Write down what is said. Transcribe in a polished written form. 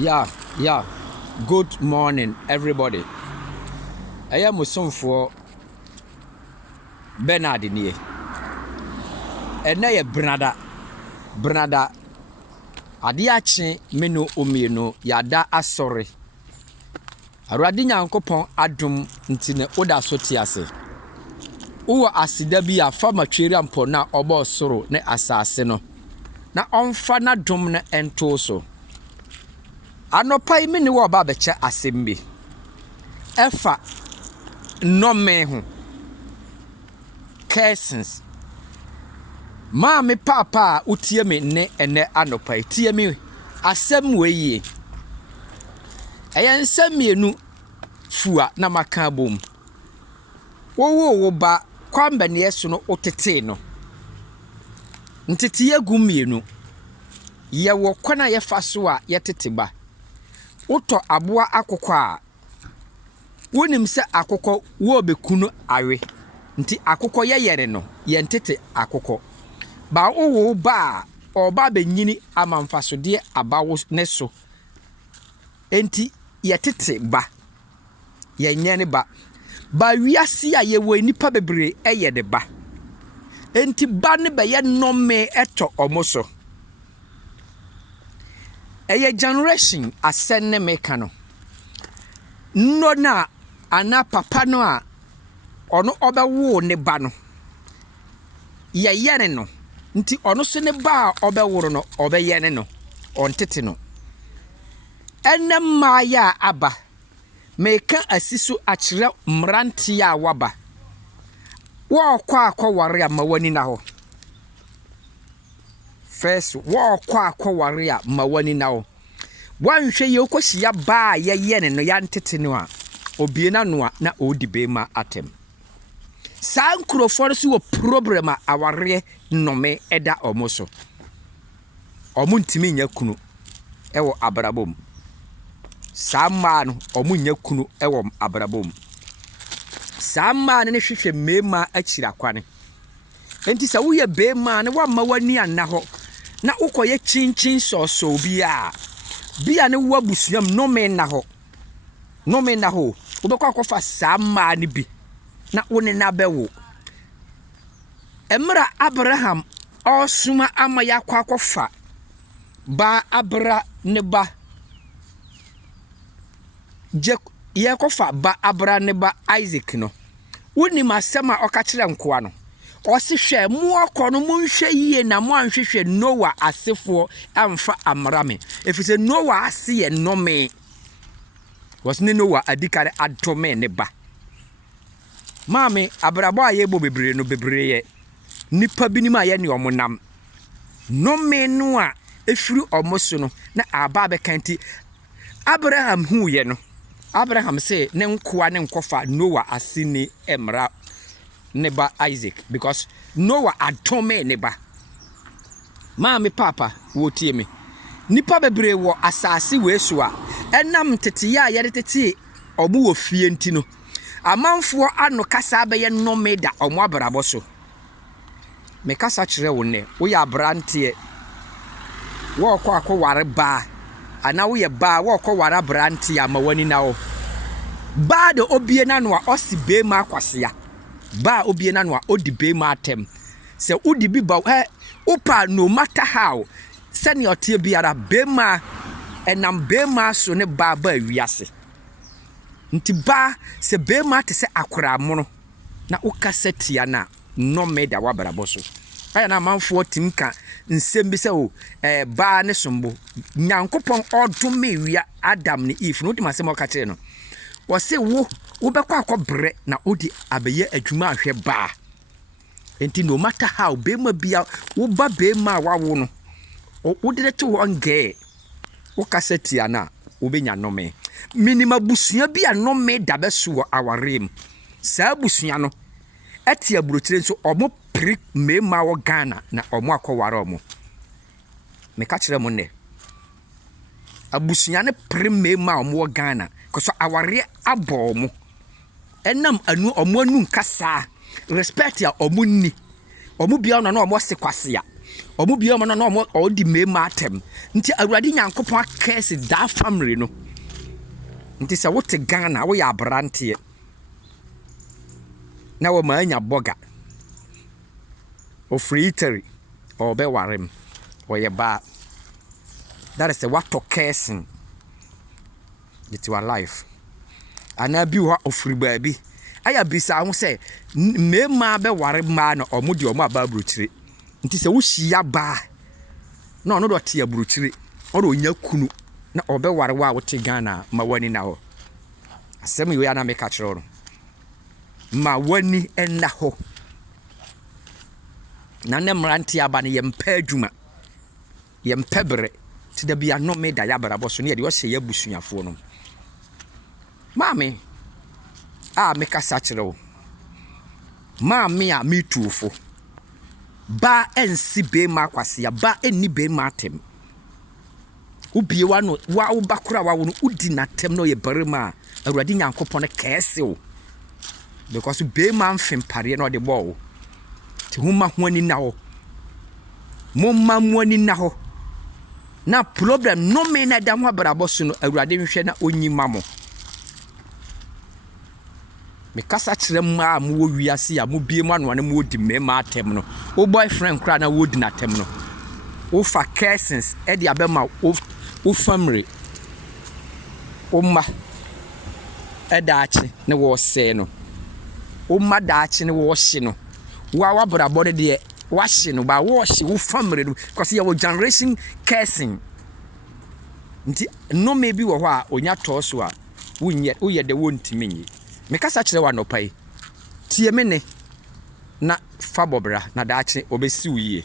Yeah. Good morning, everybody. I am Musumfo Bernard nie. And na Bernada. Adiachi menu umienu yada asori. Awurade Nyankopɔn adom ntine oda so tiase. Uwa asida bi afa matweri ampo na obo soro ne asase no. Na omfa na dom na ento so. Anopai mini wo ba beche asembi. Efa nnome ho. Cursings. Maame papa utie me ne ene anopai. Tie me asem weye. Eya nsem mienu fua na maka bom. Wo ba kwamba ne yeso no otete no. Ntete yegu mienu. Ye wo kwana ye faso a ye tete ba. Uto aboa akokɔ a wonim se akokɔ wo bekunu awe nti akokɔ yeyere no ye ntete akokɔ ba wo ba oba benyini amamfasode abawo ne so enti ye tete ba ye nyane ba wiase a ye wo nipa bebre eye de ba enti ba ne be ye nnome eto omoso eye generation asenne meka no no na ana papa no a ono obewo ne ba no ye yene no nti ono so ne ba obeworo no obeyene no ontete no enne maya aba meka asiso akire mrante ya waba wo kwa akware amawani na ho first wo kwa akware amawani na ho wanhwe ye okohia ba ye yene no ya ntete no a obie na no a na odibe ma atem san krofo so wo problem a aware nnome eda omoso omuntimi nya kunu ewo abrabom sama no omunya kunu ewo abrabom sama ne hwehwe mema akira kwane enti sa wo ye bema ne wa ma wani anna ho na ukoye chinchin so bia ne wo abusuam nnome na ho wobekọ akọfa sama ne bi na wone na bewo emra Abraham osuma ama yakọ akọfa ba abra ne ba ye kofa ba abra ne ba Isaac no woni masema okakire nkoa no osi hwe mu okọ no munhwe yie na mu anhwehwe Noah asefo amfa amrame efise Noah ase ye nnome wasne Noah adikare adome ne ba maame abrabo aye bo bebre no bebre ye nipa binim aye ne omonam nnome no a efiri omoso no na aba bekanti Abraham hu ye no Abraham say ne nkoa ne nkofa Noah asini emra neba Isaac because Noah adome neba maame papa wo tie me nipa bebre wo asase weso a enam tete ya yere tete omu wo fie nti no amanfo ano kasa be ye nnome da omu abrabo so me kasa kire wo ne wo ya brante wo kọ akọware ba ana wo ye ba wo kọ ware brante ya mawani na wo ba de obie na no a osibe ma akwasea ba obie na no a odibe ma atem se udi bi ba upa no matter how send your tie biara bema enam bema so ne ba wiase nti ba se bema te se akora mono na ukasa tia na no meda wabrabo so aya na manfo timka nsem bi se o ba ne sombo Nyankopon odome wia Adam ne Eve no di masem o ka kire no wo se wo bekọ akọbre na odi abeye adwuma ahwe ba enti no matter how bema bia wo ba bema wawo no wo de to wonge wo kaseti ana wo benya nome minima busua bia nome da beso wo awarem sa busua no eti aburochire nso omo pri mema wo Ghana na omo akọware omo me ka kire mo ne abusua ne pri mema omo wo Ghana koso aware abọ mo enam omo anu nkasa respect ya omo ni omo bia no na omo se kwase ya Omo bia mo no omo odi mema atem. Nti awurade Nyankopon akese da family no. Nti se wote Ghana wo ya abrante. Na wo ma anya boga. O free Italy. O be warem. O ye ba. That is the what to casing. It's your life. And I be what of free baby. I have bisa I say me ma be ware ma no omudi omo aba bruchiri. Nti se wo hia ba. No no do tie bruchiri. O do nya kunu na obe ware wa wo te Ghana ma wani na ho. Asem yo ya na me ka kire no. Ma wani enna ho. Na ne mranti aba ne yempa adwuma. Yempa bere. Ti da bia no me da ya bara boso ne de wo hye ya busuafo no. Mami me kasa kire wo. Mami a me tuofo. Ba ensi be ma kwase ya ba enni be ma atem. Ubie wa no wa wo bakura wa wo no udi na tem no ye barema awurade Nyankopon kese wo. Because be ma mfem pare no de bo. Ti huma ho ani na ho. Momma mo ani na ho. Na problem no me na da ho abrabo so no awurade nhwe na onyima mo. Me kasa kire ma mo wo wiase ya mo bie mo ano ne mo di mema atem no. O boyfriend kra na wo di na atem no. O fa cousins e di abema o family. O ma e daachi ne wo se no. O ma daachi ne wo hye no. Wa brabo de wa hye no ba wo hye wo family no because your generation cursing. Nti no maybe wo ho a onya to so a wo ye de wo ntimi nyi. Me kasa kire wa no pai. Tie me ne na fa bobra na daachi obesi wo yie.